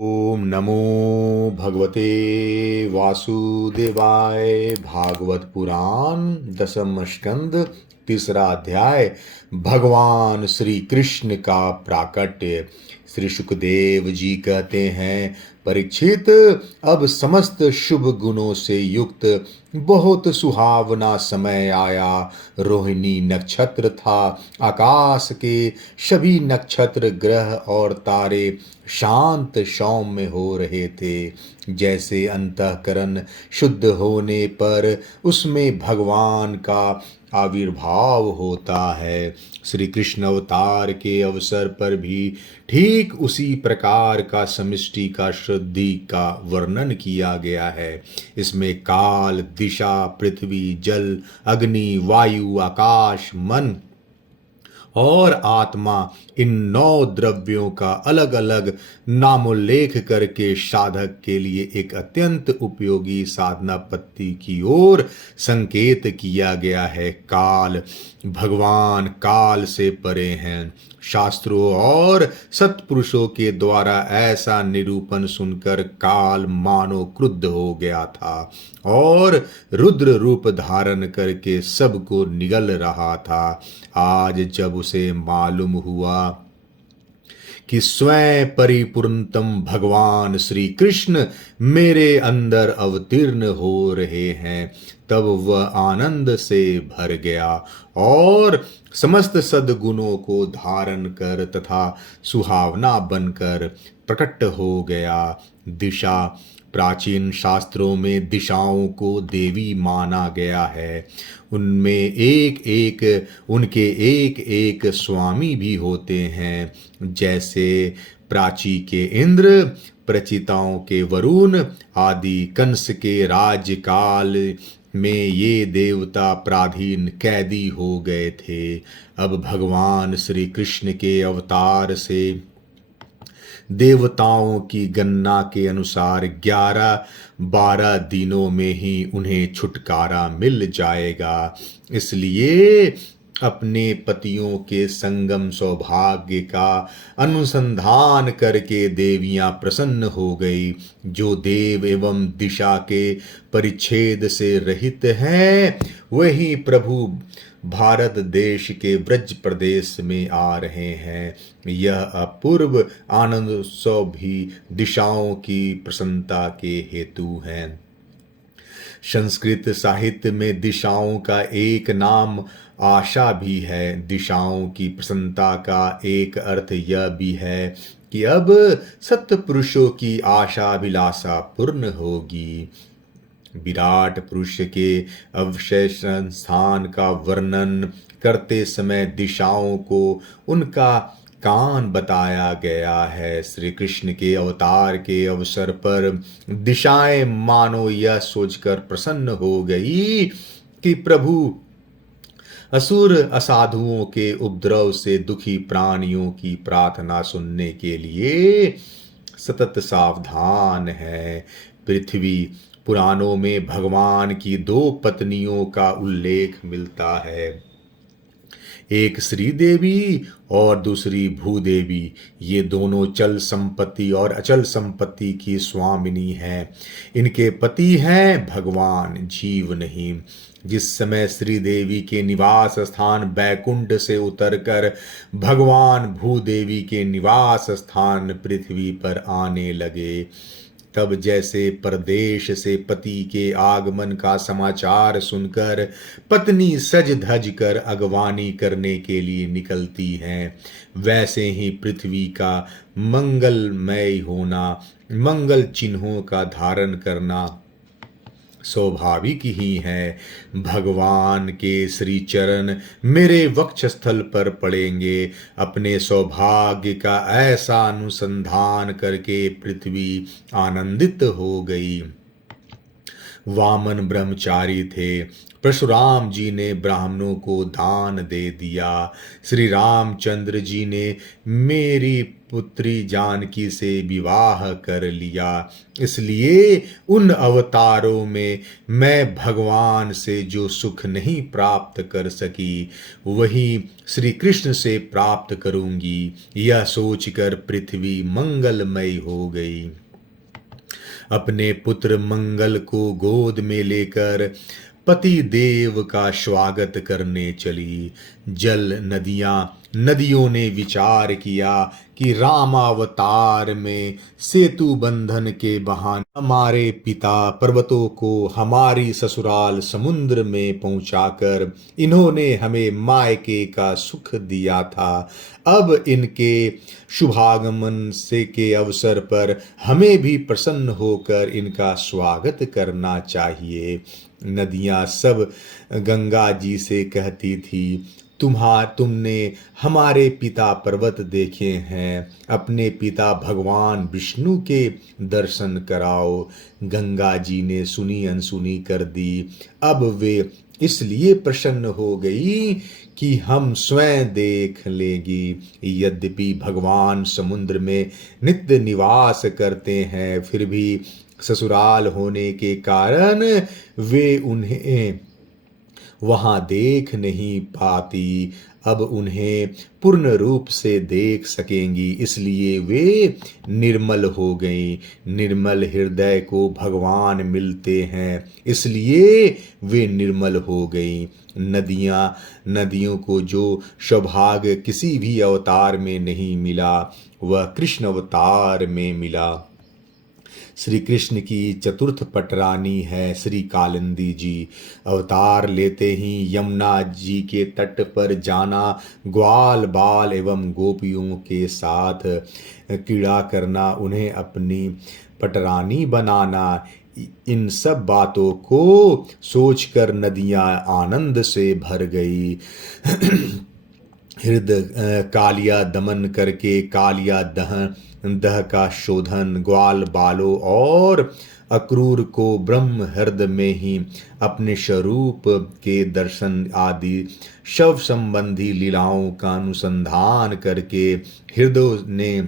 ओम नमो भगवते वासुदेवाय। भागवत पुराण दसम स्कंद तीसरा अध्याय। भगवान श्री कृष्ण का प्राकट्य। श्री सुखदेव जी कहते हैं, परीक्षित, अब समस्त शुभ गुणों से युक्त बहुत सुहावना समय आया। रोहिणी नक्षत्र था। आकाश के सभी नक्षत्र, ग्रह और तारे शांत सौम्य हो रहे थे। जैसे अंतःकरण शुद्ध होने पर उसमें भगवान का आविर्भाव होता है। श्री कृष्ण अवतार के अवसर पर भी ठीक उसी प्रकार का समष्टि का शुद्धि का वर्णन किया गया है। इसमें काल, दिशा, पृथ्वी, जल, अग्नि, वायु, आकाश, मन और आत्मा, इन 9 द्रव्यों का अलग अलग नामोल्लेख करके साधक के लिए एक अत्यंत उपयोगी साधना पद्धति की ओर संकेत किया गया है। काल, भगवान काल से परे हैं। शास्त्रों और सत्पुरुषों के द्वारा ऐसा निरूपण सुनकर काल मानो क्रुद्ध हो गया था और रुद्र रूप धारण करके सबको निगल रहा था। आज जब उसे मालूम हुआ कि स्वयं परिपूर्णतम भगवान श्री कृष्ण मेरे अंदर अवतीर्ण हो रहे हैं, तब वह आनंद से भर गया और समस्त सद्गुणों को धारण कर तथा सुहावना बनकर प्रकट हो गया। दिशा, प्राचीन शास्त्रों में दिशाओं को देवी माना गया है। उनमें उनके एक एक स्वामी भी होते हैं। जैसे प्राची के इंद्र, प्रचिताओं के वरुण आदि। कंस के राज्यकाल में ये देवता पराधीन कैदी हो गए थे। अब भगवान श्री कृष्ण के अवतार से देवताओं की गणना के अनुसार 11-12 दिनों में ही उन्हें छुटकारा मिल जाएगा। इसलिए अपने पतियों के संगम सौभाग्य का अनुसंधान करके देवियां प्रसन्न हो गई। जो देव एवं दिशा के परिच्छेद से रहित हैं, वही प्रभु भारत देश के ब्रज प्रदेश में आ रहे हैं। यह अपूर्व आनंद उत्सव भी दिशाओं की प्रसन्नता के हेतु हैं। संस्कृत साहित्य में दिशाओं का एक नाम आशा भी है। दिशाओं की प्रसन्नता का एक अर्थ यह भी है कि अब सत्पुरुषों की आशाभिलाषा पूर्ण होगी। विराट पुरुष के अवशेष स्थान का वर्णन करते समय दिशाओं को उनका कान बताया गया है। श्री कृष्ण के अवतार के अवसर पर दिशाएं मानो यह सोचकर प्रसन्न हो गई कि प्रभु असुर असाधुओं के उपद्रव से दुखी प्राणियों की प्रार्थना सुनने के लिए सतत सावधान है। पृथ्वी पुराणों में भगवान की 2 पत्नियों का उल्लेख मिलता है, एक श्री देवी और दूसरी भूदेवी। ये दोनों चल संपत्ति और अचल संपत्ति की स्वामिनी हैं। इनके पति हैं भगवान, जीव नहीं। जिस समय श्री देवी के निवास स्थान बैकुंठ से उतरकर भगवान भूदेवी के निवास स्थान पृथ्वी पर आने लगे, तब जैसे परदेश से पति के आगमन का समाचार सुनकर पत्नी सज धज कर अगवानी करने के लिए निकलती हैं, वैसे ही पृथ्वी का मंगलमय होना, मंगल चिन्हों का धारण करना स्वाभाविक ही है। भगवान के श्री चरण मेरे वक्षस्थल पर पड़ेंगे। अपने सौभाग्य का ऐसा अनुसंधान करके पृथ्वी आनंदित हो गई। वामन ब्रह्मचारी थे। परशुराम जी ने ब्राह्मणों को दान दे दिया। श्री रामचंद्र जी ने मेरी पुत्री जानकी से विवाह कर लिया। इसलिए उन अवतारों में मैं भगवान से जो सुख नहीं प्राप्त कर सकी वही श्री कृष्ण से प्राप्त करूंगी, यह सोचकर पृथ्वी मंगलमय हो गई। अपने पुत्र मंगल को गोद में लेकर पति देव का स्वागत करने चली। जल नदियों ने विचार किया कि रामावतार में सेतु बंधन के बहाने हमारे पिता पर्वतों को हमारी ससुराल समुद्र में पहुंचाकर इन्होंने हमें मायके का सुख दिया था। अब इनके शुभागमन से के अवसर पर हमें भी प्रसन्न होकर इनका स्वागत करना चाहिए। नदियां सब गंगा जी से कहती थी, तुमने हमारे पिता पर्वत देखे हैं, अपने पिता भगवान विष्णु के दर्शन कराओ। गंगा जी ने सुनी अनसुनी कर दी। अब वे इसलिए प्रसन्न हो गई कि हम स्वयं देख लेंगी। यद्यपि भगवान समुद्र में नित्य निवास करते हैं, फिर भी ससुराल होने के कारण वे उन्हें वहां देख नहीं पाती। अब उन्हें पूर्ण रूप से देख सकेंगी, इसलिए वे निर्मल हो गई। निर्मल हृदय को भगवान मिलते हैं, इसलिए वे निर्मल हो गई। नदियों को जो सौभाग्य किसी भी अवतार में नहीं मिला वह कृष्ण अवतार में मिला। श्री कृष्ण की चतुर्थ पटरानी है श्री कालिंदी जी। अवतार लेते ही यमुना जी के तट पर जाना, ग्वाल बाल एवं गोपियों के साथ क्रीड़ा करना, उन्हें अपनी पटरानी बनाना, इन सब बातों को सोचकर नदियां आनंद से भर गई। हृदय कालिया दमन करके कालिया दह का शोधन, ग्वाल बालों और अक्रूर को ब्रह्म हृदय में ही अपने स्वरूप के दर्शन आदि शव संबंधी लीलाओं का अनुसंधान करके हृदय ने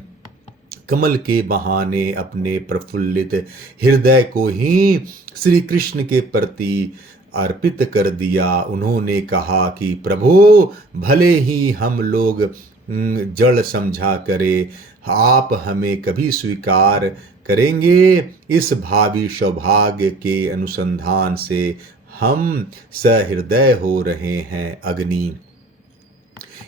कमल के बहाने अपने प्रफुल्लित हृदय को ही श्री कृष्ण के प्रति अर्पित कर दिया। उन्होंने कहा कि प्रभु, भले ही हम लोग जड़ समझा करे, आप हमें कभी स्वीकार करेंगे। इस भावी सौभाग्य के अनुसंधान से हम सहृदय हो रहे हैं। अग्नि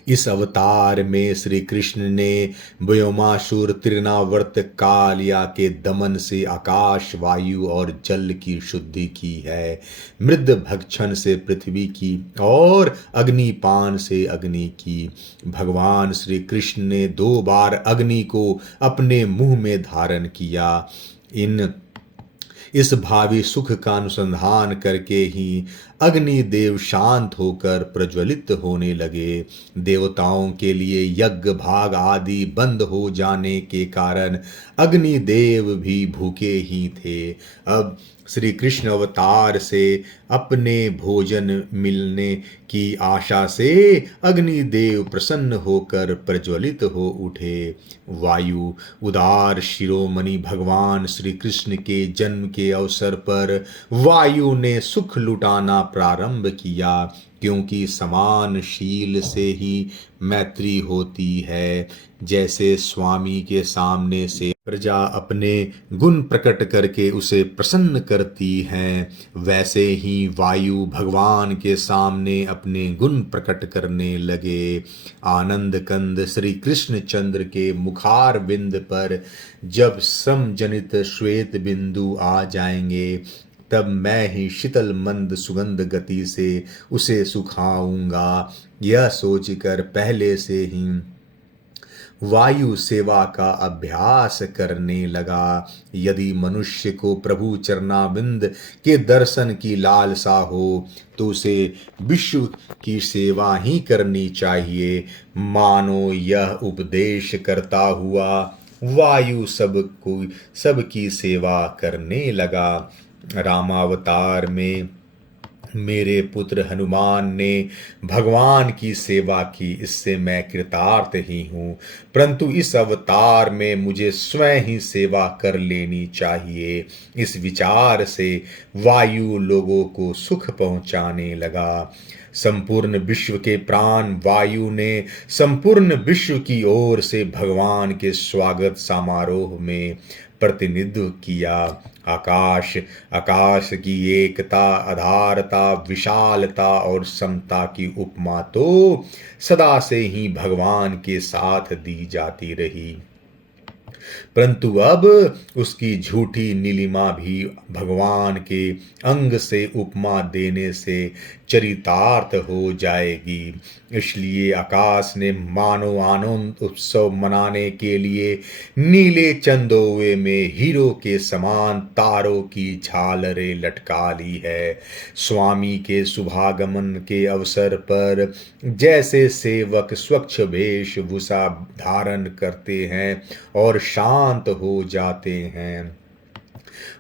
इस अवतार में श्री कृष्ण ने व्योमासुर तृणावर्त कालिया के दमन से आकाश, वायु और जल की शुद्धि की है। मृद भक्षण से पृथ्वी की और अग्निपान से अग्नि की। भगवान श्री कृष्ण ने 2 बार अग्नि को अपने मुंह में धारण किया। इस भावी सुख का अनुसंधान करके ही अग्निदेव शांत होकर प्रज्वलित होने लगे। देवताओं के लिए यज्ञ भाग आदि बंद हो जाने के कारण अग्निदेव भी भूखे ही थे। अब श्री कृष्ण अवतार से अपने भोजन मिलने की आशा से अग्निदेव प्रसन्न होकर प्रज्वलित हो उठे। वायु उदार शिरोमणि भगवान श्री कृष्ण के जन्म के अवसर पर वायु ने सुख लुटाना प्रारंभ किया, क्योंकि समान शील से ही मैत्री होती है। जैसे स्वामी के सामने से प्रजा अपने गुण प्रकट करके उसे प्रसन्न करती है, वैसे ही वायु भगवान के सामने अपने गुण प्रकट करने लगे। आनंद कंद श्री कृष्ण चंद्र के मुखार बिंद पर जब समजनित श्वेत बिंदु आ जाएंगे, तब मैं ही शीतल मंद सुगंध गति से उसे सुखाऊंगा। यह सोचकर पहले से ही वायु सेवा का अभ्यास करने लगा। यदि मनुष्य को प्रभु चरणाबिंद के दर्शन की लालसा हो तो उसे विश्व की सेवा ही करनी चाहिए। मानो यह उपदेश करता हुआ वायु सबकी सेवा करने लगा। रामावतार में मेरे पुत्र हनुमान ने भगवान की सेवा की, इससे मैं कृतार्थ ही हूँ। परंतु इस अवतार में मुझे स्वयं ही सेवा कर लेनी चाहिए। इस विचार से वायु लोगों को सुख पहुँचाने लगा। संपूर्ण विश्व के प्राण वायु ने संपूर्ण विश्व की ओर से भगवान के स्वागत समारोह में प्रतिनिधित्व किया। आकाश आकाश की एकता, आधारता, विशालता और समता की उपमा तो सदा से ही भगवान के साथ दी जाती रही, परंतु अब उसकी झूठी नीलिमा भी भगवान के अंग से उपमा देने से चरितार्थ हो जाएगी। इसलिए आकाश ने मानव आनंद उत्सव मनाने के लिए नीले चंदोवे में हीरो के समान तारों की झालरें लटका ली है। स्वामी के शुभागमन के अवसर पर जैसे सेवक स्वच्छ वेशभूषा धारण करते हैं और शांत हो जाते हैं,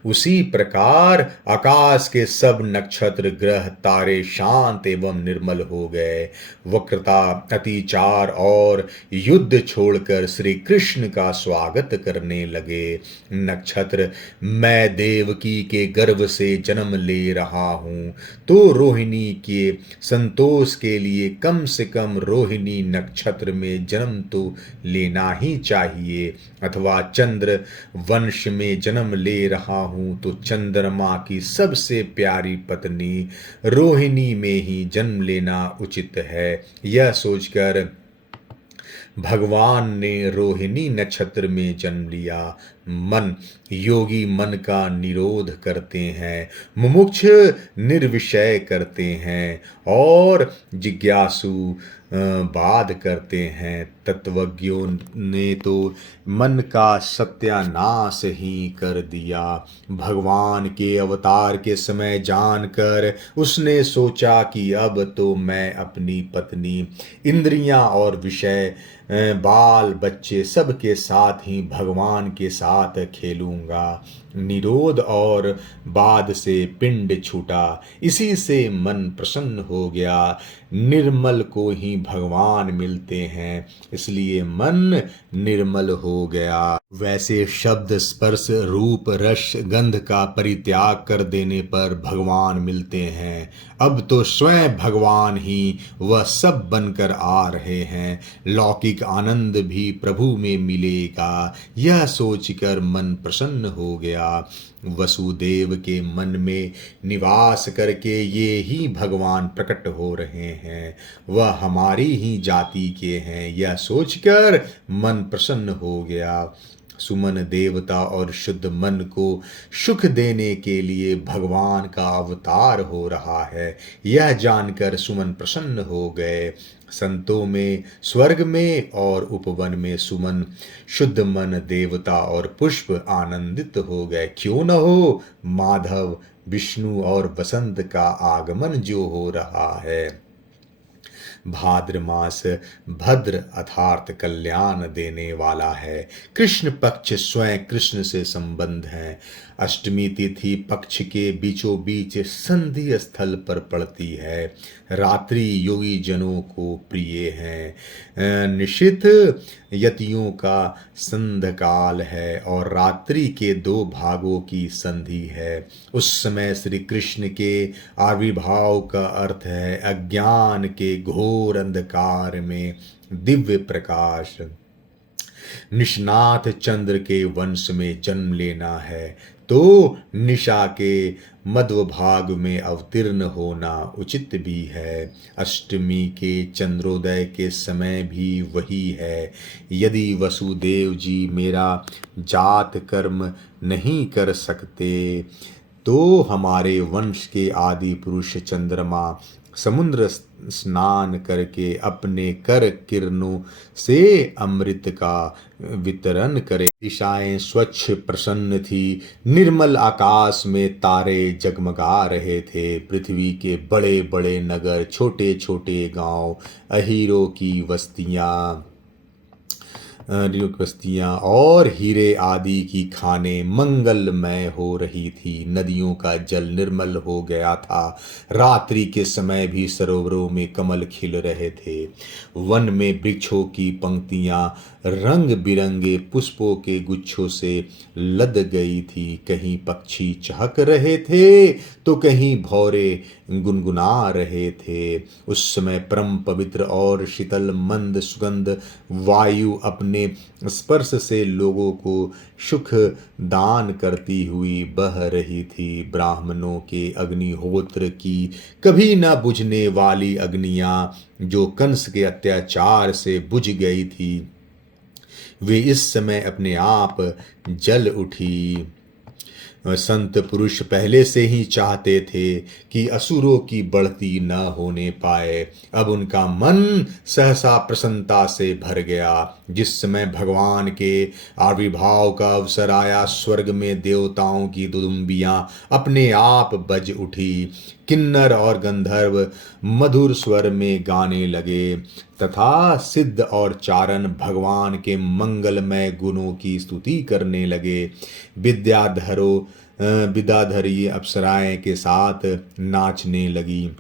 उसी प्रकार आकाश के सब नक्षत्र, ग्रह, तारे शांत एवं निर्मल हो गए। वक्रता, अतिचार और युद्ध छोड़कर श्री कृष्ण का स्वागत करने लगे। नक्षत्र, मैं देवकी के गर्भ से जन्म ले रहा हूँ, तो रोहिणी के संतोष के लिए कम से कम रोहिणी नक्षत्र में जन्म तो लेना ही चाहिए। अथवा चंद्र वंश में जन्म ले रहा हूँ, तो चंद्रमा की सबसे प्यारी पत्नी रोहिणी में ही जन्म लेना उचित है। यह सोचकर भगवान ने रोहिणी नक्षत्र में जन्म लिया। मन योगी मन का निरोध करते हैं, मुमुक्ष निर्विषय करते हैं और जिज्ञासु बाध करते हैं। तत्वज्ञों ने तो मन का सत्यानाश ही कर दिया। भगवान के अवतार के समय जानकर उसने सोचा कि अब तो मैं अपनी पत्नी, इंद्रियां और विषय, बाल बच्चे सब के साथ ही भगवान के साथ खेलूंगा। निरोध और बाध से पिंड छूटा, इसी से मन प्रसन्न हो गया। निर्मल को ही भगवान मिलते हैं, इसलिए मन निर्मल हो गया। वैसे शब्द, स्पर्श, रूप, रस, गंध का परित्याग कर देने पर भगवान मिलते हैं। अब तो स्वयं भगवान ही वह सब बनकर आ रहे हैं। लौकिक आनंद भी प्रभु में मिलेगा, यह सोचकर मन प्रसन्न हो गया। वसुदेव के मन में निवास करके ये ही भगवान प्रकट हो रहे हैं, वह हमारी ही जाति के हैं, यह सोचकर मन प्रसन्न हो गया। सुमन देवता और शुद्ध मन को सुख देने के लिए भगवान का अवतार हो रहा है, यह जानकर सुमन प्रसन्न हो गए। संतों में, स्वर्ग में और उपवन में सुमन, शुद्ध मन, देवता और पुष्प आनंदित हो गए। क्यों न हो, माधव, विष्णु और वसंत का आगमन जो हो रहा है। भाद्र मास भद्र अर्थात कल्याण देने वाला है। कृष्ण पक्ष स्वयं कृष्ण से संबंध है। अष्टमी तिथि पक्ष के बीचों बीच संधि स्थल पर पड़ती है। रात्रि योगी जनों को प्रिय है। निशित यतियों का संध्याकाल है और रात्रि के 2 भागों की संधि है। उस समय श्री कृष्ण के आविर्भाव का अर्थ है अज्ञान के घोर अंधकार में दिव्य प्रकाश। निष्णात चंद्र के वंश में जन्म लेना है तो निशा के मध्य भाग में अवतीर्ण होना उचित भी है। अष्टमी के चंद्रोदय के समय भी वही है। यदि वसुदेव जी मेरा जात कर्म नहीं कर सकते तो हमारे वंश के आदि पुरुष चंद्रमा समुद्र स्नान करके अपने कर किरणों से अमृत का वितरण करे। दिशाएं स्वच्छ प्रसन्न थी। निर्मल आकाश में तारे जगमगा रहे थे। पृथ्वी के बड़े बड़े नगर, छोटे छोटे गांव, अहीरों की बस्तियां बस्तियाँ और हीरे आदि की खानें मंगलमय हो रही थी। नदियों का जल निर्मल हो गया था। रात्रि के समय भी सरोवरों में कमल खिल रहे थे। वन में वृक्षों की पंक्तियाँ रंग बिरंगे पुष्पों के गुच्छों से लद गई थी। कहीं पक्षी चहक रहे थे तो कहीं भौरे गुनगुना रहे थे। उस समय परम पवित्र और शीतल मंद सुगंध वायु अपने स्पर्श से लोगों को सुख दान करती हुई बह रही थी। ब्राह्मणों के अग्निहोत्र की कभी न बुझने वाली अग्नियां जो कंस के अत्याचार से बुझ गई थी, वे इस समय अपने आप जल उठी। संत पुरुष पहले से ही चाहते थे कि असुरों की बढ़ती न होने पाए। अब उनका मन सहसा प्रसन्नता से भर गया। जिस समय भगवान के आविर्भाव का अवसर आया, स्वर्ग में देवताओं की दुदुम्बियां अपने आप बज उठी। किन्नर और गंधर्व मधुर स्वर में गाने लगे तथा सिद्ध और चारण भगवान के मंगलमय गुणों की स्तुति करने लगे। विद्याधरों विद्याधरी अप्सराएं के साथ नाचने लगी।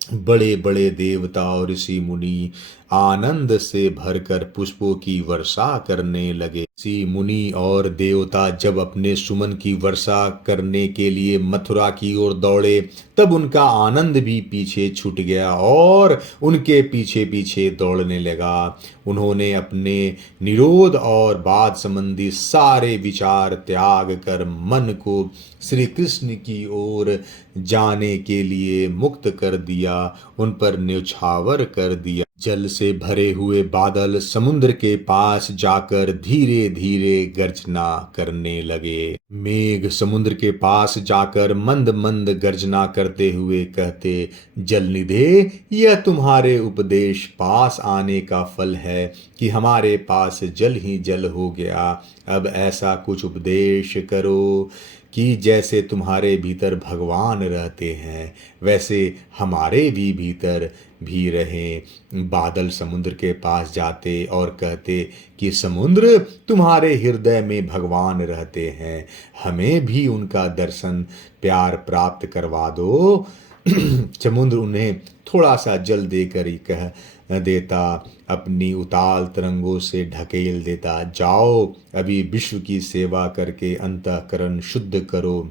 बड़े बड़े देवता और ऋषि मुनि आनंद से भरकर पुष्पों की वर्षा करने लगे। ऋषि मुनि और देवता जब अपने सुमन की वर्षा करने के लिए मथुरा की ओर दौड़े, तब उनका आनंद भी पीछे छूट गया और उनके पीछे पीछे दौड़ने लगा। उन्होंने अपने निरोध और बाद संबंधी सारे विचार त्याग कर मन को श्री कृष्ण की ओर जाने के लिए मुक्त कर दिया, उन पर न्यौछावर कर दिया। जल से भरे हुए बादल समुद्र के पास जाकर धीरे धीरे गर्जना करने लगे। मेघ समुद्र के पास जाकर मंद मंद गर्जना करते हुए कहते, जलनिधे, यह तुम्हारे उपदेश पास आने का फल है कि हमारे पास जल ही जल हो गया। अब ऐसा कुछ उपदेश करो कि जैसे तुम्हारे भीतर भगवान रहते हैं, वैसे हमारे भी भीतर भी रहें। बादल समुद्र के पास जाते और कहते कि समुद्र, तुम्हारे हृदय में भगवान रहते हैं, हमें भी उनका दर्शन प्यार प्राप्त करवा दो। समुद्र उन्हें थोड़ा सा जल देकर ही कह देता, अपनी उताल तरंगों से ढकेल देता, जाओ अभी विश्व की सेवा करके अंतःकरण शुद्ध करो,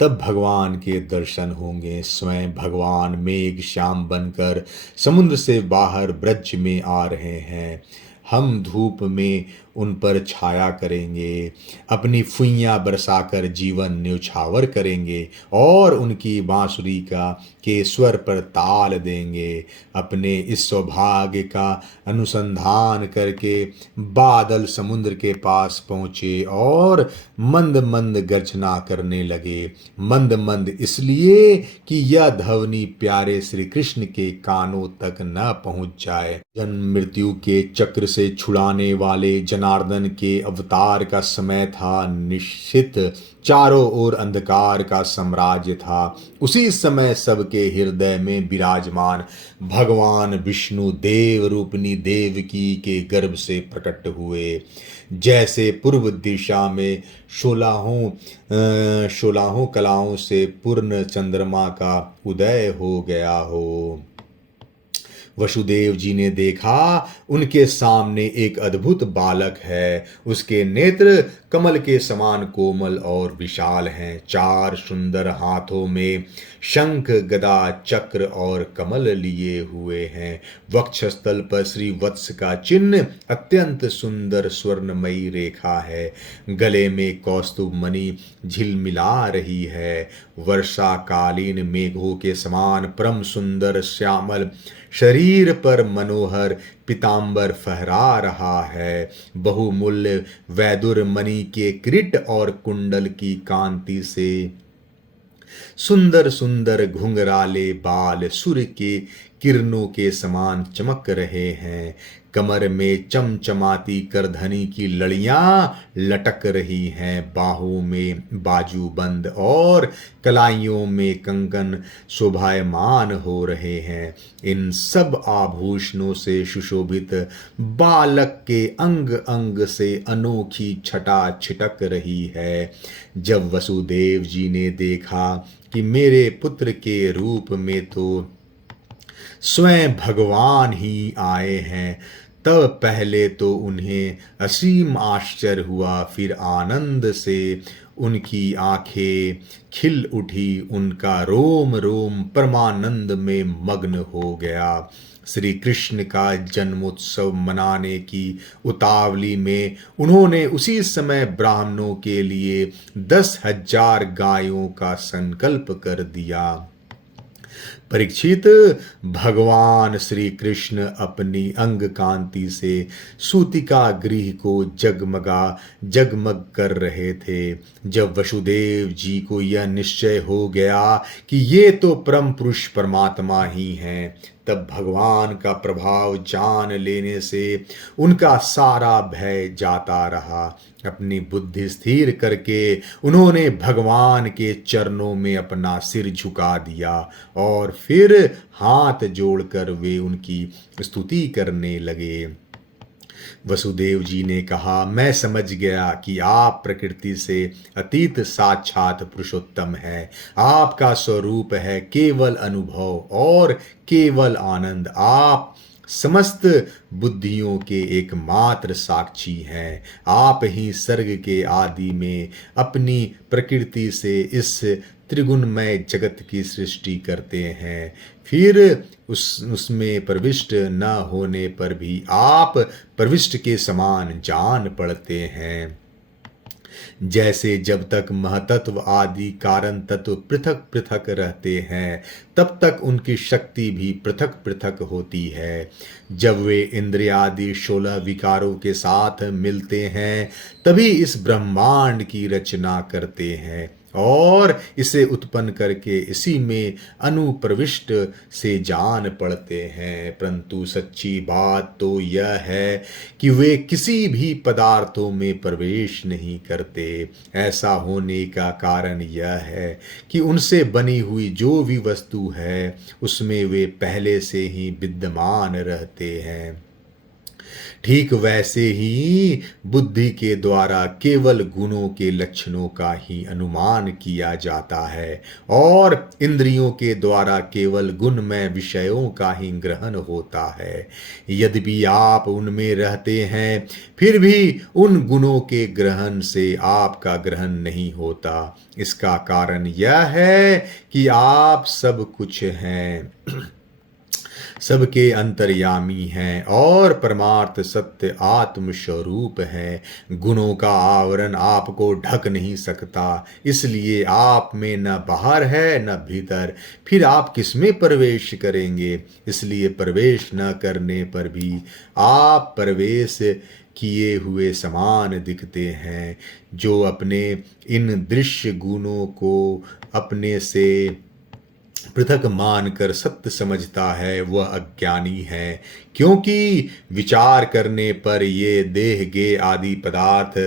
तब भगवान के दर्शन होंगे। स्वयं भगवान मेघ श्याम बनकर समुद्र से बाहर ब्रज में आ रहे हैं। हम धूप में उन पर छाया करेंगे, अपनी फुइयाँ बरसाकर जीवन न्यौछावर करेंगे और उनकी बांसुरी का के स्वर पर ताल देंगे। अपने इस सौभाग्य का अनुसंधान करके बादल समुद्र के पास पहुँचे और मंद मंद गर्जना करने लगे। मंद मंद इसलिए कि यह ध्वनि प्यारे श्री कृष्ण के कानों तक न पहुँच जाए। जन्म मृत्यु के चक्र से छुड़ाने वाले जनार्दन के अवतार का समय था निश्चित। चारों ओर अंधकार का साम्राज्य था। उसी समय सबके हृदय में विराजमान भगवान विष्णु देव रूपिणी देवकी के गर्भ से प्रकट हुए। जैसे पूर्व दिशा में सोलहों कलाओं से पूर्ण चंद्रमा का उदय हो गया हो। वसुदेव जी ने देखा, उनके सामने एक अद्भुत बालक है। उसके नेत्र कमल के समान कोमल और विशाल हैं। चार सुंदर हाथों में शंख, गदा, चक्र और कमल लिए हुए हैं। वक्षस्थल पर श्री वत्स का चिन्ह, अत्यंत सुंदर स्वर्णमयी रेखा है। गले में कौस्तुभ मणि झिलमिला रही है। वर्षाकालीन मेघों के समान परम सुंदर श्यामल शरीर पर मनोहर पीतांबर फहरा रहा है। बहुमूल्य वैदुर मणि के किरीट और कुंडल की कांति से सुंदर सुंदर घुंघराले बाल सूर्य के किरणों के समान चमक रहे हैं। कमर में चमचमाती करधनी की लड़ियां लटक रही हैं, बाहों में बाजूबंद और कलाइयों में कंगन शोभायमान हो रहे हैं। इन सब आभूषणों से सुशोभित बालक के अंग अंग से अनोखी छटा छिटक रही है। जब वसुदेव जी ने देखा कि मेरे पुत्र के रूप में तो स्वयं भगवान ही आए हैं, तब पहले तो उन्हें असीम आश्चर्य हुआ, फिर आनंद से उनकी आंखें खिल उठी, उनका रोम रोम परमानंद में मग्न हो गया। श्री कृष्ण का जन्मोत्सव मनाने की उतावली में उन्होंने उसी समय ब्राह्मणों के लिए 10,000 गायों का संकल्प कर दिया। परीक्षित, भगवान श्री कृष्ण अपनी अंग कांति से सूतिका गृह को जगमग कर रहे थे। जब वसुदेव जी को यह निश्चय हो गया कि ये तो परम पुरुष परमात्मा ही हैं, तब भगवान का प्रभाव जान लेने से उनका सारा भय जाता रहा। अपनी बुद्धि स्थिर करके उन्होंने भगवान के चरणों में अपना सिर झुका दिया और फिर हाथ जोड़कर वे उनकी स्तुति करने लगे। वसुदेव जी ने कहा, मैं समझ गया कि आप प्रकृति से अतीत साक्षात पुरुषोत्तम है। आपका स्वरूप है केवल अनुभव और केवल आनंद। आप समस्त बुद्धियों के एकमात्र साक्षी हैं। आप ही सर्ग के आदि में अपनी प्रकृति से इस त्रिगुणमय जगत की सृष्टि करते हैं, फिर उसमें प्रविष्ट न होने पर भी आप प्रविष्ट के समान जान पड़ते हैं। जैसे जब तक महतत्व आदि कारण तत्व पृथक पृथक रहते हैं, तब तक उनकी शक्ति भी पृथक पृथक होती है। जब वे इंद्रियादि 16 विकारों के साथ मिलते हैं, तभी इस ब्रह्मांड की रचना करते हैं और इसे उत्पन्न करके इसी में अनुप्रविष्ट से जान पड़ते हैं। परंतु सच्ची बात तो यह है कि वे किसी भी पदार्थों में प्रवेश नहीं करते। ऐसा होने का कारण यह है कि उनसे बनी हुई जो भी वस्तु है, उसमें वे पहले से ही विद्यमान रहते हैं। ठीक वैसे ही बुद्धि के द्वारा केवल गुणों के लक्षणों का ही अनुमान किया जाता है और इंद्रियों के द्वारा केवल गुणमय विषयों का ही ग्रहण होता है। यद्यपि आप उनमें रहते हैं, फिर भी उन गुणों के ग्रहण से आपका ग्रहण नहीं होता। इसका कारण यह है कि आप सब कुछ हैं, सबके अंतर्यामी हैं और परमार्थ सत्य आत्म स्वरूप है। गुणों का आवरण आपको ढक नहीं सकता, इसलिए आप में न बाहर है न भीतर, फिर आप किसमें प्रवेश करेंगे? इसलिए प्रवेश न करने पर भी आप प्रवेश किए हुए समान दिखते हैं। जो अपने इन दृश्य गुणों को अपने से पृथक मानकर सत्य समझता है, वह अज्ञानी है, क्योंकि विचार करने पर ये देह गे आदि पदार्थ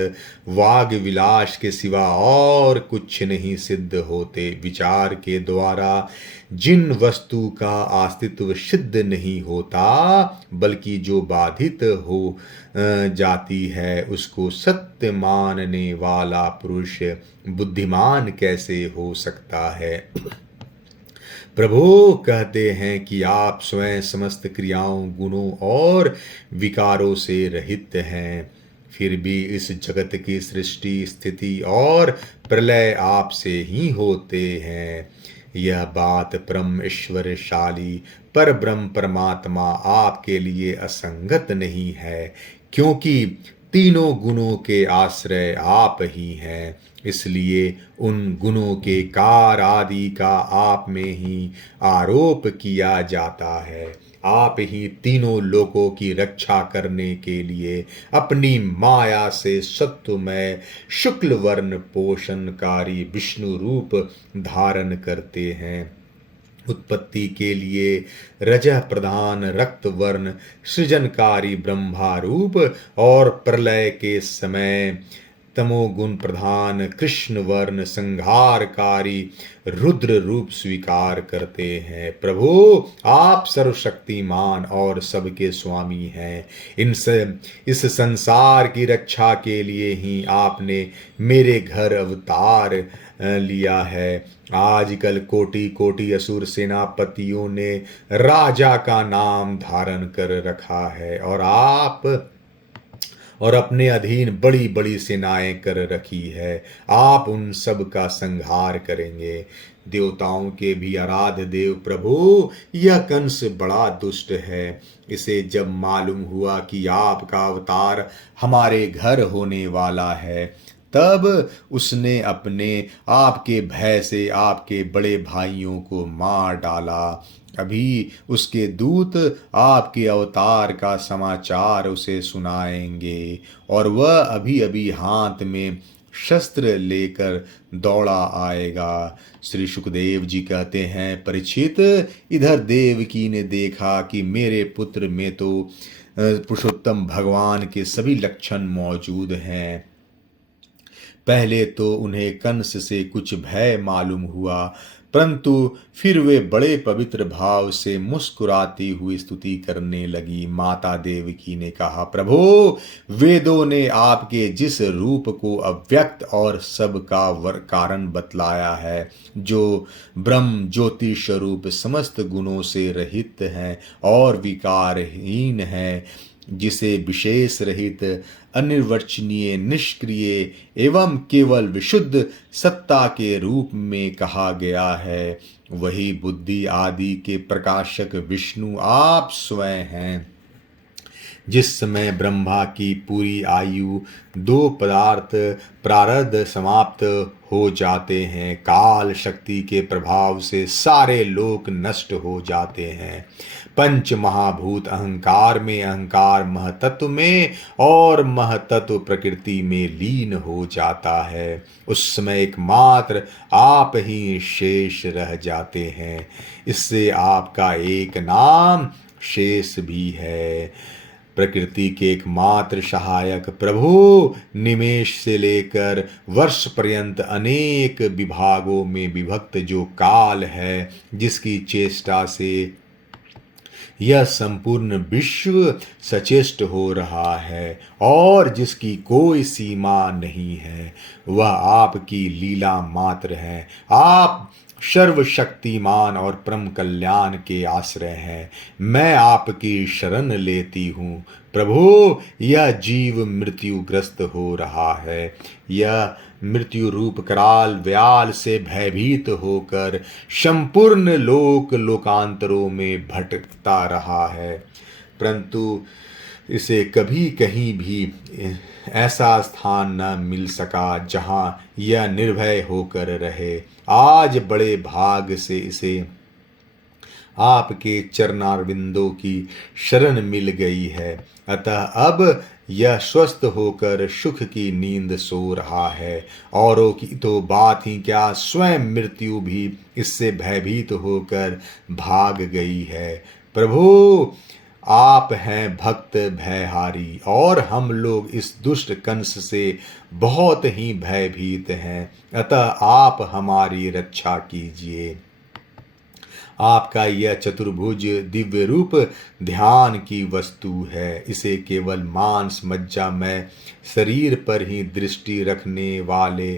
वाग विलास के सिवा और कुछ नहीं सिद्ध होते। विचार के द्वारा जिन वस्तु का अस्तित्व सिद्ध नहीं होता, बल्कि जो बाधित हो जाती है, उसको सत्य मानने वाला पुरुष बुद्धिमान कैसे हो सकता है? प्रभु कहते हैं कि आप स्वयं समस्त क्रियाओं, गुणों और विकारों से रहित हैं, फिर भी इस जगत की सृष्टि, स्थिति और प्रलय आपसे ही होते हैं। यह बात परम ईश्वरशाली पर ब्रह्म परमात्मा आपके लिए असंगत नहीं है, क्योंकि तीनों गुणों के आश्रय आप ही हैं। इसलिए उन गुणों के कार आदि का आप में ही आरोप किया जाता है। आप ही तीनों लोकों की रक्षा करने के लिए अपनी माया से सत्वमय शुक्ल वर्ण पोषणकारी विष्णु रूप धारण करते हैं। उत्पत्ति के लिए रजः प्रधान रक्त वर्ण सृजनकारी ब्रह्मा रूप और प्रलय के समय तमोगुण प्रधान कृष्ण वर्ण संहारकारी रुद्र रूप स्वीकार करते हैं। प्रभु, आप सर्वशक्तिमान और सबके स्वामी हैं। इस संसार की रक्षा के लिए ही आपने मेरे घर अवतार लिया है। आजकल कोटि कोटि असुर सेनापतियों ने राजा का नाम धारण कर रखा है और अपने अधीन बड़ी बड़ी सेनाएं कर रखी है। आप उन सब का संहार करेंगे। देवताओं के भी आराध्य देव प्रभु, यह कंस बड़ा दुष्ट है। इसे जब मालूम हुआ कि आपका अवतार हमारे घर होने वाला है, तब उसने अपने आपके भय से आपके बड़े भाइयों को मार डाला। अभी उसके दूत आपके अवतार का समाचार उसे सुनाएंगे और वह अभी अभी हाथ में शस्त्र लेकर दौड़ा आएगा। श्री सुखदेव जी कहते हैं, परीक्षित, इधर देवकी ने देखा कि मेरे पुत्र में तो पुरुषोत्तम भगवान के सभी लक्षण मौजूद हैं। पहले तो उन्हें कंस से कुछ भय मालूम हुआ, परंतु फिर वे बड़े पवित्र भाव से मुस्कुराती हुई स्तुति करने लगी। माता देवकी ने कहा, प्रभु, वेदों ने आपके जिस रूप को अव्यक्त और सब का कारण बतलाया है, जो ब्रह्म ज्योतिष रूप समस्त गुणों से रहित है और विकारहीन है, जिसे विशेष रहित अनिर्वचनीय निष्क्रिय एवं केवल विशुद्ध सत्ता के रूप में कहा गया है, वही बुद्धि आदि के प्रकाशक विष्णु आप स्वयं हैं। जिस समय ब्रह्मा की पूरी आयु दो पदार्थ प्रारब्ध समाप्त हो जाते हैं, काल शक्ति के प्रभाव से सारे लोक नष्ट हो जाते हैं। पंच महाभूत अहंकार में, अहंकार महतत्व में और महतत्व प्रकृति में लीन हो जाता है। उस समय एकमात्र आप ही शेष रह जाते हैं। इससे आपका एक नाम शेष भी है। प्रकृति के एकमात्र सहायक प्रभु, निमेष से लेकर वर्ष पर्यंत अनेक विभागों में विभक्त जो काल है, जिसकी चेष्टा से यह संपूर्ण विश्व सचेष्ट हो रहा है और जिसकी कोई सीमा नहीं है, वह आपकी लीला मात्र है। आप सर्वशक्तिमान और परम कल्याण के आश्रय हैं। मैं आपकी शरण लेती हूँ। प्रभु, यह जीव मृत्युग्रस्त हो रहा है। यह मृत्यु रूप कराल व्याल से भयभीत होकर संपूर्ण लोकांतरों में भटकता रहा है, परंतु इसे कभी कहीं भी ऐसा स्थान न मिल सका जहां यह निर्भय होकर रहे। आज बड़े भाग से इसे आपके चरणारविंदों की शरण मिल गई है, अतः अब यह स्वस्थ होकर सुख की नींद सो रहा है। औरों की तो बात ही क्या, स्वयं मृत्यु भी इससे भयभीत होकर भाग गई है। प्रभु, आप हैं भक्त भयहारी और हम लोग इस दुष्ट कंस से बहुत ही भयभीत हैं, अतः आप हमारी रक्षा कीजिए। आपका यह चतुर्भुज दिव्य रूप ध्यान की वस्तु है। इसे केवल मांस मज्जामय शरीर पर ही दृष्टि रखने वाले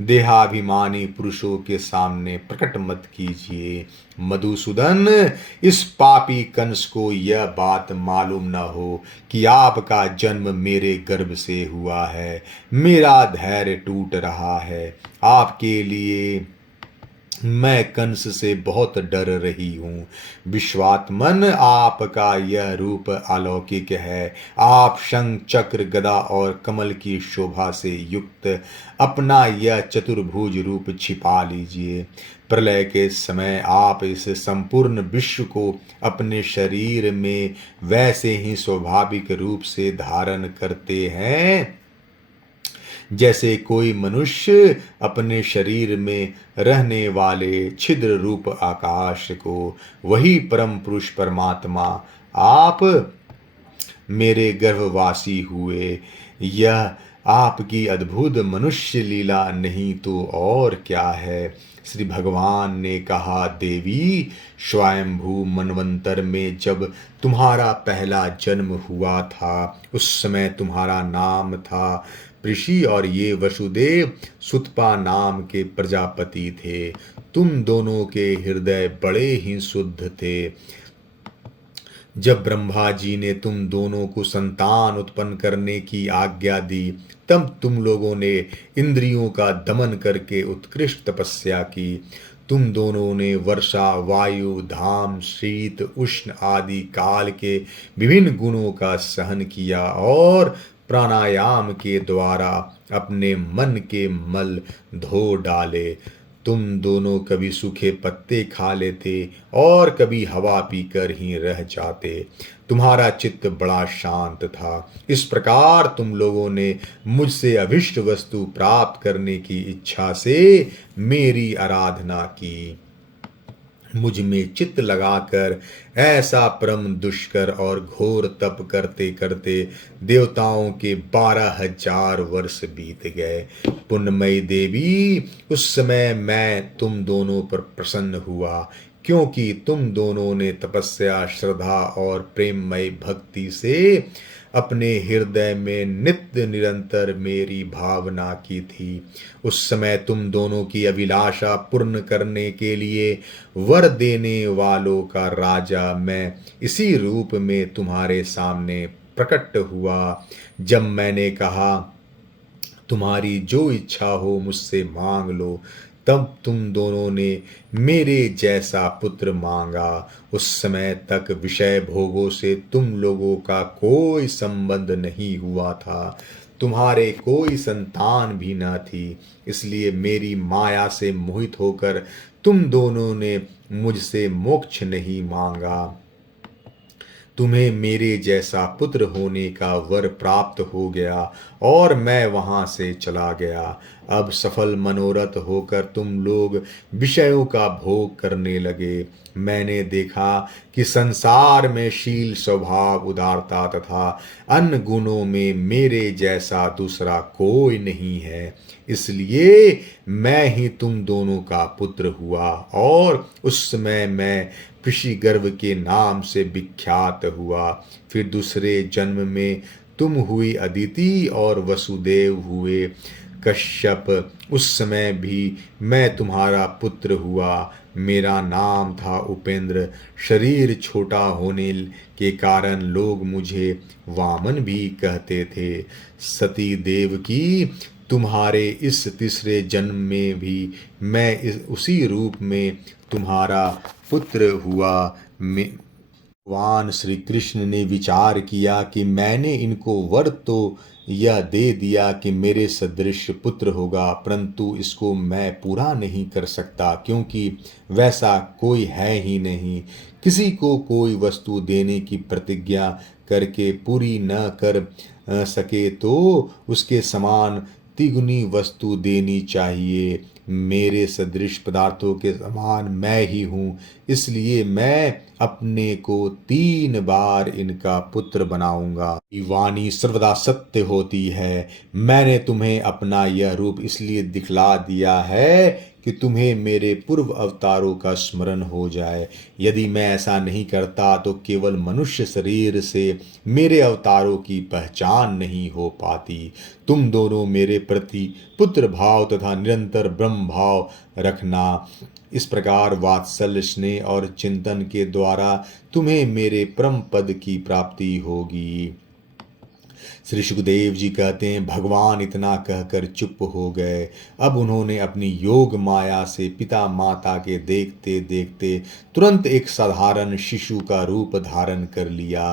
देहाभिमानी पुरुषों के सामने प्रकट मत कीजिए। मधुसूदन, इस पापी कंस को यह बात मालूम न हो कि आपका जन्म मेरे गर्भ से हुआ है। मेरा धैर्य टूट रहा है। आपके लिए मैं कंस से बहुत डर रही हूँ। विश्वात्मन, आपका यह रूप अलौकिक है। आप शंख चक्र गदा और कमल की शोभा से युक्त अपना यह चतुर्भुज रूप छिपा लीजिए। प्रलय के समय आप इस संपूर्ण विश्व को अपने शरीर में वैसे ही स्वाभाविक रूप से धारण करते हैं जैसे कोई मनुष्य अपने शरीर में रहने वाले छिद्र रूप आकाश को, वही परम पुरुष परमात्मा आप मेरे गर्भवासी हुए। यह आपकी अद्भुत मनुष्य लीला नहीं तो और क्या है। श्री भगवान ने कहा, देवी, स्वयंभू मनवंतर में जब तुम्हारा पहला जन्म हुआ था, उस समय तुम्हारा नाम था ऋषि और ये वसुदेव सुतपा नाम के प्रजापति थे। तुम दोनों के हृदय बड़े ही शुद्ध थे। जब ब्रह्मा जी ने तुम दोनों को संतान उत्पन्न करने की आज्ञा दी, तब तुम लोगों ने इंद्रियों का दमन करके उत्कृष्ट तपस्या की। तुम दोनों ने वर्षा, वायु, धाम, शीत, उष्ण आदि काल के विभिन्न गुणों का सहन किया और प्राणायाम के द्वारा अपने मन के मल धो डाले। तुम दोनों कभी सूखे पत्ते खा लेते और कभी हवा पीकर ही रह जाते। तुम्हारा चित्त बड़ा शांत था। इस प्रकार तुम लोगों ने मुझसे अभिष्ट वस्तु प्राप्त करने की इच्छा से मेरी आराधना की। मुझ में चित्त लगाकर ऐसा परम दुष्कर और घोर तप करते करते देवताओं के 12,000 वर्ष बीत गए। पुण्यमयी देवी, उस समय मैं तुम दोनों पर प्रसन्न हुआ, क्योंकि तुम दोनों ने तपस्या, श्रद्धा और प्रेममय भक्ति से अपने हृदय में नित्य निरंतर मेरी भावना की थी। उस समय तुम दोनों की अभिलाषा पूर्ण करने के लिए वर देने वालों का राजा मैं इसी रूप में तुम्हारे सामने प्रकट हुआ। जब मैंने कहा, तुम्हारी जो इच्छा हो मुझसे मांग लो, तब तुम दोनों ने मेरे जैसा पुत्र मांगा। उस समय तक विषय भोगों से तुम लोगों का कोई संबंध नहीं हुआ था, तुम्हारे कोई संतान भी न थी। इसलिए मेरी माया से मोहित होकर तुम दोनों ने मुझसे मोक्ष नहीं मांगा। तुम्हें मेरे जैसा पुत्र होने का वर प्राप्त हो गया और मैं वहां से चला गया। अब सफल मनोरथ होकर तुम लोग विषयों का भोग करने लगे। मैंने देखा कि संसार में शील, स्वभाव, उदारता तथा अन्य गुणों में मेरे जैसा दूसरा कोई नहीं है। इसलिए मैं ही तुम दोनों का पुत्र हुआ और उस समय मैं ऋषि गर्भ के नाम से विख्यात हुआ। फिर दूसरे जन्म में तुम हुई अदिति और वसुदेव हुए कश्यप। उस समय भी मैं तुम्हारा पुत्र हुआ। मेरा नाम था उपेंद्र। शरीर छोटा होने के कारण लोग मुझे वामन भी कहते थे। सती देव की, तुम्हारे इस तीसरे जन्म में भी मैं उसी रूप में तुम्हारा पुत्र हुआ। भगवान श्री कृष्ण ने विचार किया कि मैंने इनको वर तो यह दे दिया कि मेरे सदृश पुत्र होगा, परंतु इसको मैं पूरा नहीं कर सकता, क्योंकि वैसा कोई है ही नहीं। किसी को कोई वस्तु देने की प्रतिज्ञा करके पूरी न कर सके तो उसके समान तिगुनी वस्तु देनी चाहिए। मेरे सदृश पदार्थों के समान मैं ही हूँ, इसलिए मैं अपने को 3 बार इनका पुत्र बनाऊंगा। वाणी सर्वदा सत्य होती है। मैंने तुम्हें अपना यह रूप इसलिए दिखला दिया है कि तुम्हें मेरे पूर्व अवतारों का स्मरण हो जाए। यदि मैं ऐसा नहीं करता तो केवल मनुष्य शरीर से मेरे अवतारों की पहचान नहीं हो पाती। तुम दोनों मेरे प्रति पुत्र भाव तथा निरंतर ब्रह्म भाव रखना। इस प्रकार वात्सल्य, स्नेह और चिंतन के द्वारा तुम्हें मेरे परम पद की प्राप्ति होगी। श्री सुखदेव जी कहते हैं, भगवान इतना कहकर चुप हो गए। अब उन्होंने अपनी योग माया से पिता माता के देखते देखते तुरंत एक साधारण शिशु का रूप धारण कर लिया।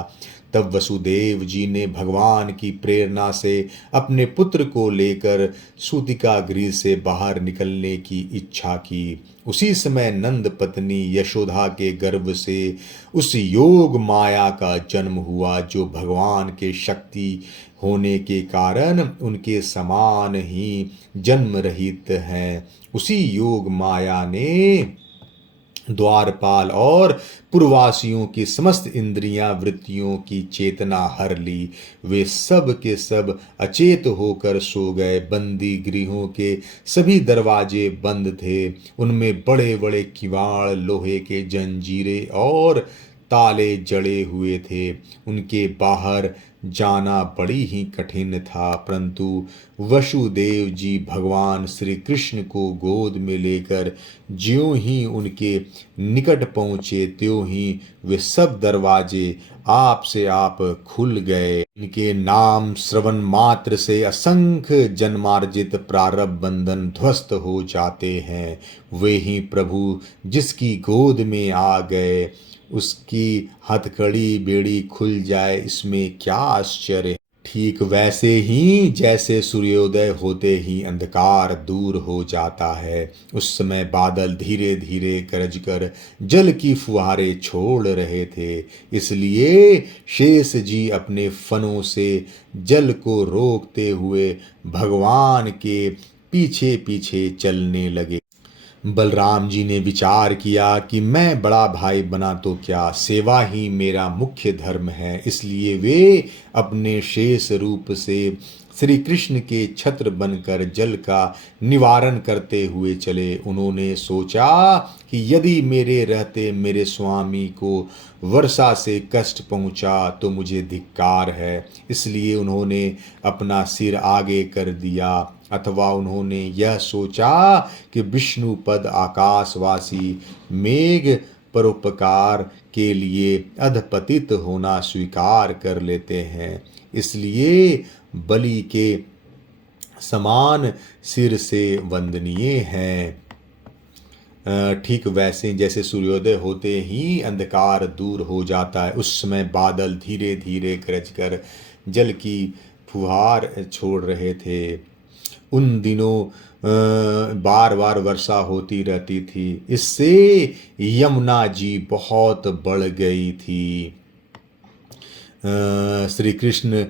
तब वसुदेव जी ने भगवान की प्रेरणा से अपने पुत्र को लेकर सूतिका गृह से बाहर निकलने की इच्छा की। उसी समय नंद पत्नी यशोदा के गर्भ से उस योग माया का जन्म हुआ जो भगवान के शक्ति होने के कारण उनके समान ही जन्म रहित हैं। उसी योग माया ने द्वारपाल और पुरवासियों की समस्त इंद्रियां वृत्तियों की चेतना हर ली। वे सब के सब अचेत होकर सो गए। बंदी गृहों के सभी दरवाजे बंद थे। उनमें बड़े बड़े किवाड़, लोहे के जंजीरें और ताले जड़े हुए थे। उनके बाहर जाना बड़ी ही कठिन था, परंतु वसुदेव जी भगवान श्री कृष्ण को गोद में लेकर ज्यों ही उनके निकट पहुंचे त्यों ही वे सब दरवाजे आप से आप खुल गए। इनके नाम श्रवण मात्र से असंख्य जन्मार्जित प्रारब्ध बंधन ध्वस्त हो जाते हैं। वे ही प्रभु जिसकी गोद में आ गए उसकी हथकड़ी बेड़ी खुल जाए, इसमें क्या आश्चर्य। ठीक वैसे ही जैसे सूर्योदय होते ही अंधकार दूर हो जाता है, उस समय बादल धीरे धीरे गरजकर जल की फुहारें छोड़ रहे थे। इसलिए शेष जी अपने फनों से जल को रोकते हुए भगवान के पीछे पीछे चलने लगे। बलराम जी ने विचार किया कि मैं बड़ा भाई बना तो क्या, सेवा ही मेरा मुख्य धर्म है। इसलिए वे अपने शेष रूप से श्री कृष्ण के छत्र बनकर जल का निवारण करते हुए चले। उन्होंने सोचा कि यदि मेरे रहते मेरे स्वामी को वर्षा से कष्ट पहुंचा तो मुझे धिक्कार है। इसलिए उन्होंने अपना सिर आगे कर दिया, अथवा उन्होंने यह सोचा कि विष्णुपद आकाशवासी मेघ परोपकार के लिए अधपतित होना स्वीकार कर लेते हैं, इसलिए बलि के समान सिर से वंदनीय हैं। ठीक वैसे जैसे सूर्योदय होते ही अंधकार दूर हो जाता है, उस समय बादल धीरे धीरे गरजकर जल की फुहार छोड़ रहे थे। उन दिनों बार बार वर्षा होती रहती थी। इससे यमुना जी बहुत बढ़ गई थी। श्री कृष्ण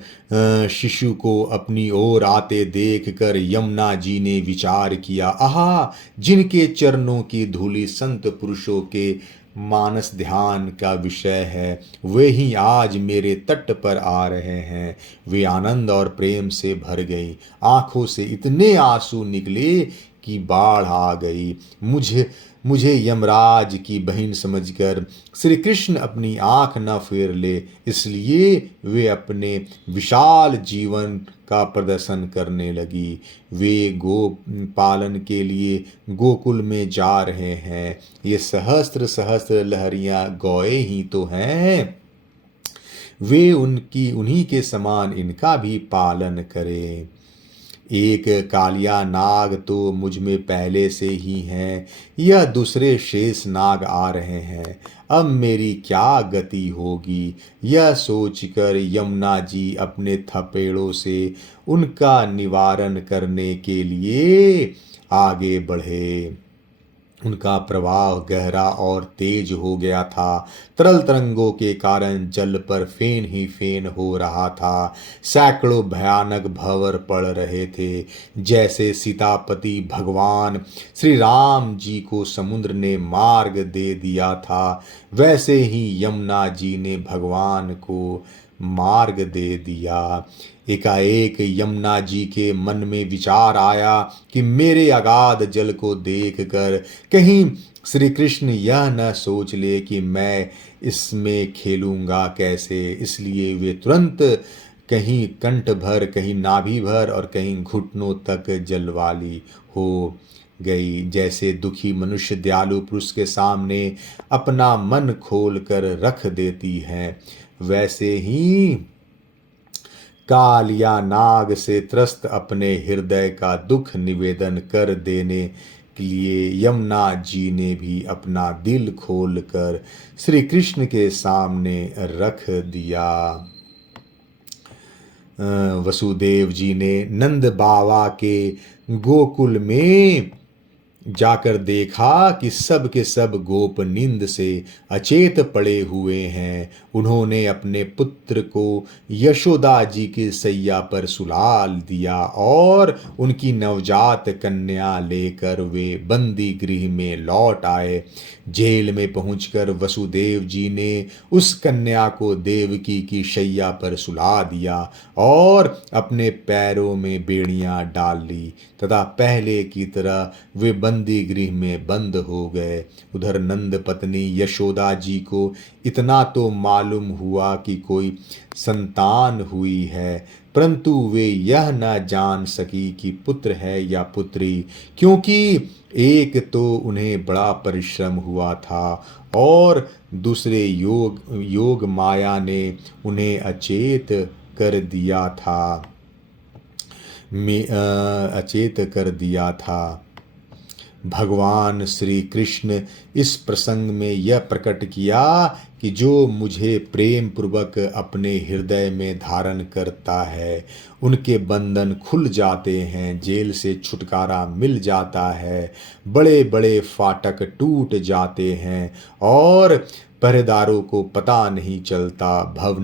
शिशु को अपनी ओर आते देखकर यमुना जी ने विचार किया, आहा, जिनके चरणों की धूलि संत पुरुषों के मानस ध्यान का विषय है, वे ही आज मेरे तट पर आ रहे हैं। वे आनंद और प्रेम से भर गई। आंखों से इतने आंसू निकले कि बाढ़ आ गई। मुझे यमराज की बहन समझकर श्री कृष्ण अपनी आंख न फेर ले, इसलिए वे अपने विशाल जीवन का प्रदर्शन करने लगी। वे गो पालन के लिए गोकुल में जा रहे हैं। ये सहस्त्र सहस्त्र लहरियां गौए ही तो हैं। वे उन्हीं के समान इनका भी पालन करें। एक कालिया नाग तो मुझ में पहले से ही हैं, यह दूसरे शेष नाग आ रहे हैं। अब मेरी क्या गति होगी, यह सोचकर यमुना जी अपने थपेड़ों से उनका निवारण करने के लिए आगे बढ़े। उनका प्रवाह गहरा और तेज हो गया था। तरल तरंगों के कारण जल पर फेन ही फेन हो रहा था। सैकड़ों भयानक भंवर पड़ रहे थे। जैसे सीतापति भगवान श्री राम जी को समुद्र ने मार्ग दे दिया था, वैसे ही यमुना जी ने भगवान को मार्ग दे दिया। एकाएक यमुना जी के मन में विचार आया कि मेरे अगाध जल को देखकर कहीं श्री कृष्ण यह न सोच ले कि मैं इसमें खेलूंगा कैसे। इसलिए वे तुरंत कहीं कंठ भर, कहीं नाभि भर और कहीं घुटनों तक जल वाली हो गई। जैसे दुखी मनुष्य दयालु पुरुष के सामने अपना मन खोल कर रख देती है, वैसे ही काल या नाग से त्रस्त अपने हृदय का दुख निवेदन कर देने के लिए यमुना जी ने भी अपना दिल खोलकर श्री कृष्ण के सामने रख दिया। वसुदेव जी ने नंद बाबा के गोकुल में जाकर देखा कि सब के सब गोप नींद से अचेत पड़े हुए हैं। उन्होंने अपने पुत्र को यशोदा जी की सैया पर सुला दिया और उनकी नवजात कन्या लेकर वे बंदी गृह में लौट आए। जेल में पहुंचकर वसुदेव जी ने उस कन्या को देवकी की शैया पर सुला दिया और अपने पैरों में बेड़ियां डाल ली तथा पहले की तरह वे बंदी गृह में बंद हो गए। उधर नंद पत्नी यशोदा जी को इतना तो मालूम हुआ कि कोई संतान हुई है, परंतु वे यह न जान सकी कि पुत्र है या पुत्री, क्योंकि एक तो उन्हें बड़ा परिश्रम हुआ था और दूसरे योग माया ने उन्हें अचेत कर दिया था भगवान श्री कृष्ण इस प्रसंग में यह प्रकट किया कि जो मुझे प्रेम पूर्वक अपने हृदय में धारण करता है उनके बंधन खुल जाते हैं, जेल से छुटकारा मिल जाता है, बड़े बड़े फाटक टूट जाते हैं और पहरेदारों को पता नहीं चलता, भव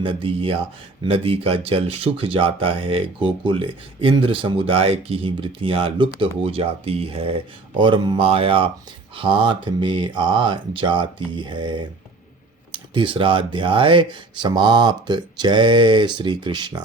नदी का जल सूख जाता है, गोकुल इंद्र समुदाय की ही वृत्तियां लुप्त हो जाती है और माया हाथ में आ जाती है। तीसरा अध्याय समाप्त। जय श्री कृष्ण।